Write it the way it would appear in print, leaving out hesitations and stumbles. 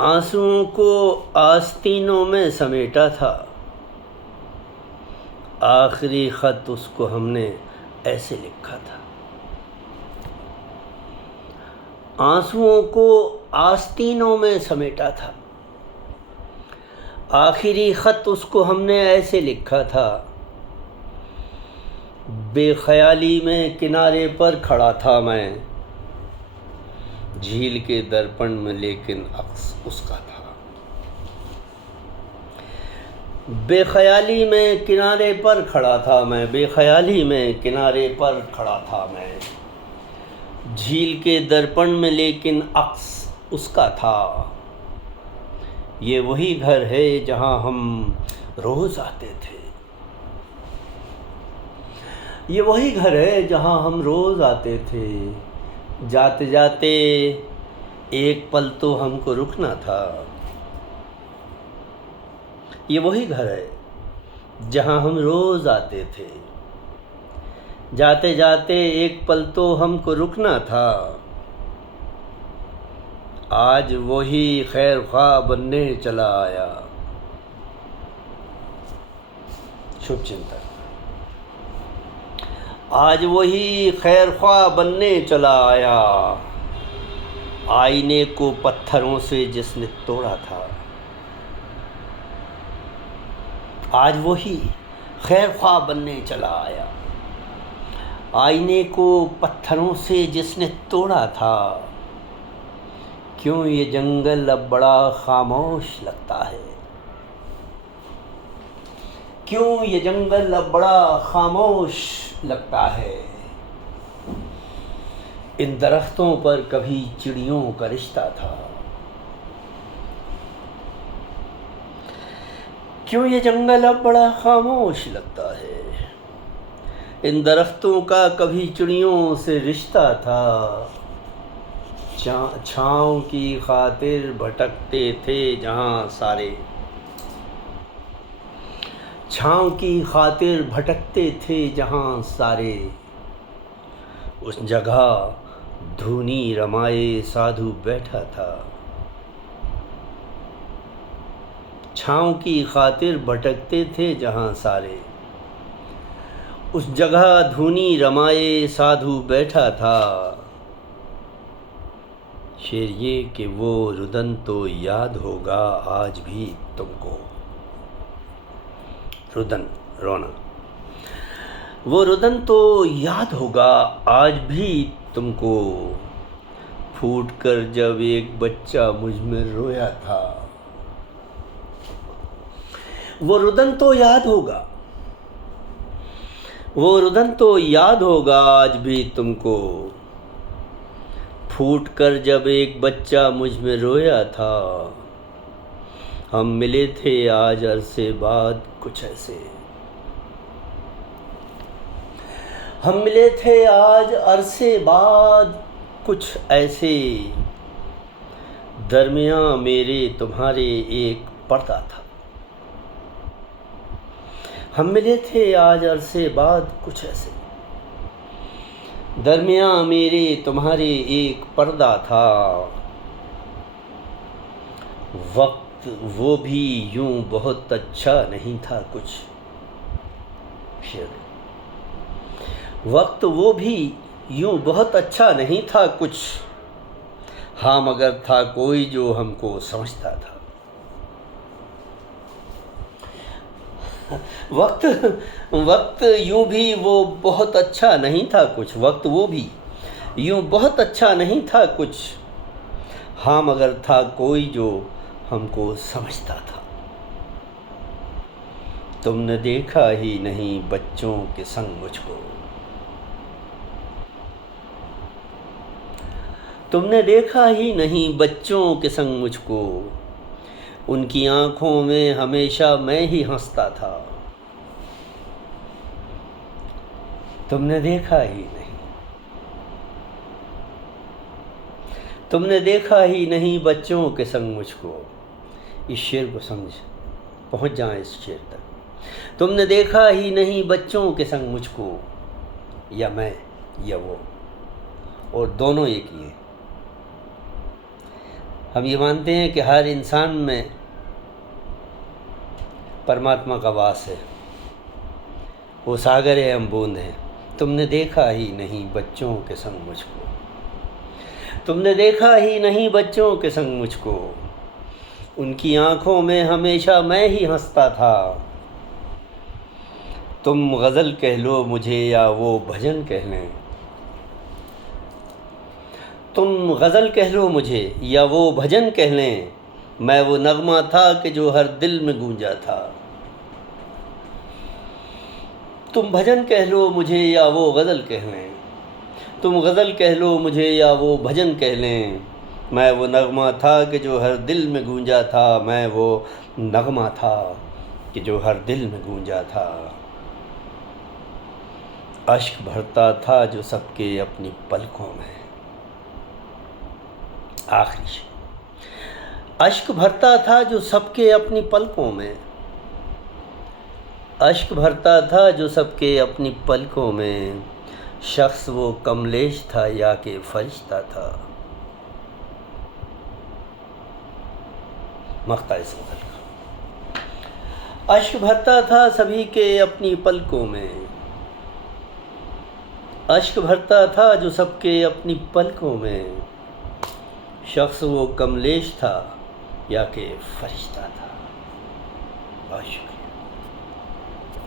आंसुओं को आस्तीनों में समेटा था, आखिरी खत उसको हमने ऐसे लिखा था। आंसुओं को आस्तीनों में समेटा था, आखिरी खत उसको हमने ऐसे लिखा था। बेख्याली में किनारे पर खड़ा था मैं, झील के दर्पण में लेकिन अक्स उसका था। बेख्याली में किनारे पर खड़ा था मैं, बेख्याली में किनारे पर खड़ा था मैं, झील के दर्पण में लेकिन अक्स उसका था। ये वही घर है जहां हम रोज आते थे, ये वही घर है जहां हम रोज आते थे। जाते जाते एक पल तो हमको रुकना था। ये वही घर है जहां हम रोज आते थे, जाते जाते एक पल तो हमको रुकना था। आज वही खैर ख्वाह बनने चला आया। शुभ चिंतन। आज वही खैर ख्वाह बनने चला आया, आईने को पत्थरों से जिसने तोड़ा था। आज वही खैर ख्वाह बनने चला आया, आईने को पत्थरों से जिसने तोड़ा था। क्यों ये जंगल अब बड़ा खामोश लगता है, क्यों ये जंगल अब बड़ा खामोश लगता है। इन दरख्तों पर कभी चिड़ियों का रिश्ता था। क्यों ये जंगल अब बड़ा खामोश लगता है। इन दरख्तों का कभी चिड़ियों से रिश्ता था। छाँव की खातिर भटकते थे जहाँ सारे, छाँव की खातिर भटकते थे जहाँ सारे। उस जगह धूनी रमाए साधु बैठा था। छाँव की खातिर भटकते थे जहाँ सारे, उस जगह धूनी रमाए साधु बैठा था। शेर ये कि वो रुदन तो याद होगा आज भी तुमको। रुदन, रोना। वो रुदन तो याद होगा आज भी तुमको, फूट कर जब एक बच्चा मुझ में रोया था। वो रुदन तो याद होगा, वो रुदन तो याद होगा आज भी तुमको, फूट कर जब एक बच्चा मुझ में रोया था। हम मिले थे आज अरसे बाद कुछ ऐसे, हम मिले थे आज अरसे बाद कुछ ऐसे। दरमियाँ मेरे तुम्हारे एक पर्दा था। हम मिले थे आज अरसे बाद कुछ ऐसे, दरमियाँ मेरे तुम्हारे एक पर्दा था। वक्त वो भी यूं बहुत अच्छा नहीं था कुछ। शेर, वक्त वो भी यूं बहुत अच्छा नहीं था कुछ, हाँ मगर था कोई जो हमको समझता था। वक्त यूं भी वो बहुत अच्छा नहीं था कुछ, वक्त वो भी यूं बहुत अच्छा नहीं था कुछ, हाँ मगर था कोई जो हमको समझता था। तुमने देखा ही नहीं बच्चों के संग मुझको, तुमने देखा ही नहीं बच्चों के संग मुझको, उनकी आंखों में हमेशा मैं ही हंसता था। तुमने देखा ही नहीं, तुमने देखा ही नहीं बच्चों के संग मुझको। इस शेर को समझ, पहुंच जाएं इस शेर तक। तुमने देखा ही नहीं बच्चों के संग मुझको, या मैं या वो, और दोनों एक ही हैं। हम ये मानते हैं कि हर इंसान में परमात्मा का वास है, वो सागर है, हम बूंद हैं। तुमने देखा ही नहीं बच्चों के संग मुझको, तुमने देखा ही नहीं बच्चों के संग मुझको, उनकी आंखों में हमेशा मैं ही हंसता था। तुम गज़ल कह लो मुझे या वो भजन कह लें, तुम गज़ल कह लो मुझे या वो भजन कह लें, मैं वो नगमा था कि जो हर दिल में गूंजा था। तुम भजन कह लो मुझे या वो गज़ल कह लें, तुम गज़ल कह लो मुझे या वो भजन कह लें, मैं वो नगमा था कि जो हर दिल में गूंजा था, मैं वो नगमा था कि जो हर दिल में गूंजा था। अश्क भरता था जो सबके अपनी पलकों में, आखिरी शेर। अश्क भरता था जो सबके अपनी पलकों में, अश्क भरता था जो सबके अपनी पलकों में, शख्स वो कमलेश था या कि फरिश्ता था। मख्ता इस गज़ल का। अश्क भरता था सभी के अपनी पलकों में, अश्क भरता था जो सबके अपनी पलकों में, शख्स वो कमलेश था या कि फरिश्ता था। बहुत शुक्रिया।